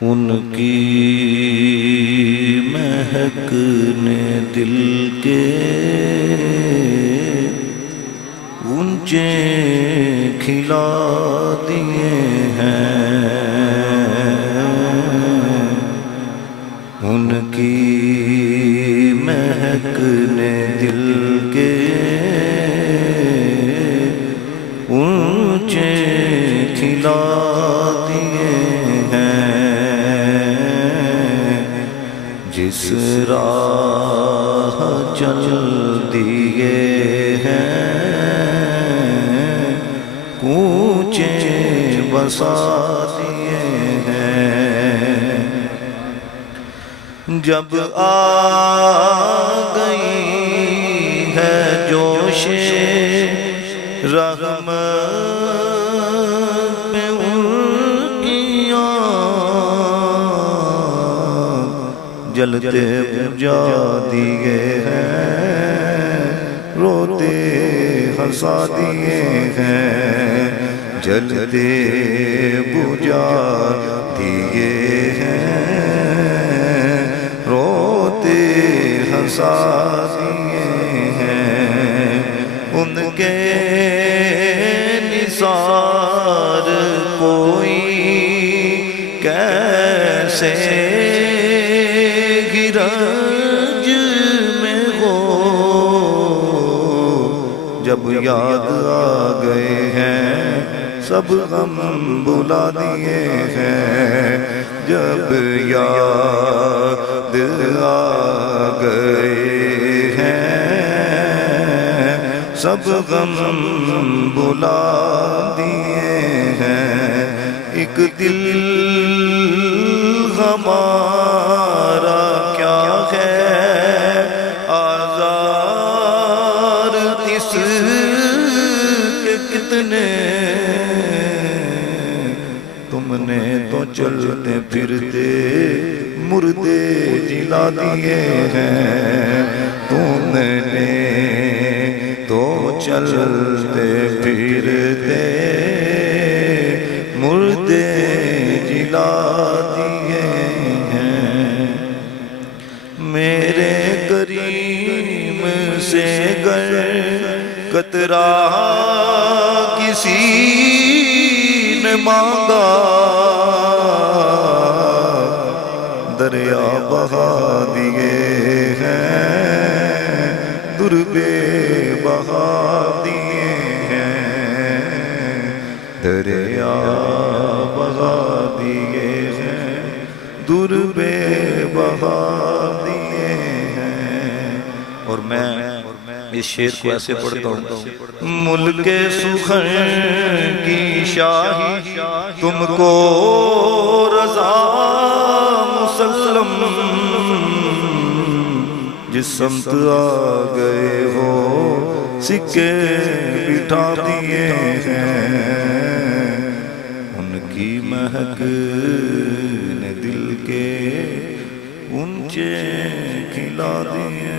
ان کی مہک نے دل کے غنچے کھلا دیے ہیں، ان کی مہک نے دل کے غنچے کھلا دیے ہیں، جس راہ چل دیے ہیں کوچے بسا دیے ہیں۔ جب آ گئی ہے جوش رحمت پہ ان کی آنکھ، جلتے بجھا دیے ہیں، روتے ہنسا دیے ہیں، جلتے بجھا دیے ہیں، روتے ہنسا دیے ہیں۔ ان کے نثار کوئی کیسے گرج میں ہو، جب یاد آ گئے ہیں سب غم بھلا دیے ہیں، جب یاد آ گئے ہیں سب غم بھلا دیے ہیں۔ ایک دل ہمارا کیا ہے آزار اس کے کتنے، تم نے تو چلتے پھرتے مردے جلا دیے ہیں، تم نے تو چلتے پھرتے مردے جلا دیے ہیں۔ میرے کریم سے گر قطرہ کسی نے مانگا، دریا بہا دیے ہیں، دربے بہا دیے ہیں، دریا بہا دیے ہیں، دربے بہا دیے ہیں۔ اور میں اس شعر کو ایسے پڑھتا ہوں: ملک سخن کی شاہی تم کو رضا مسلم، جس سمت آ گئے ہو سکے بٹھا دیے ہیں، ان کی مہک نے دل کے غنچے کھلا دیے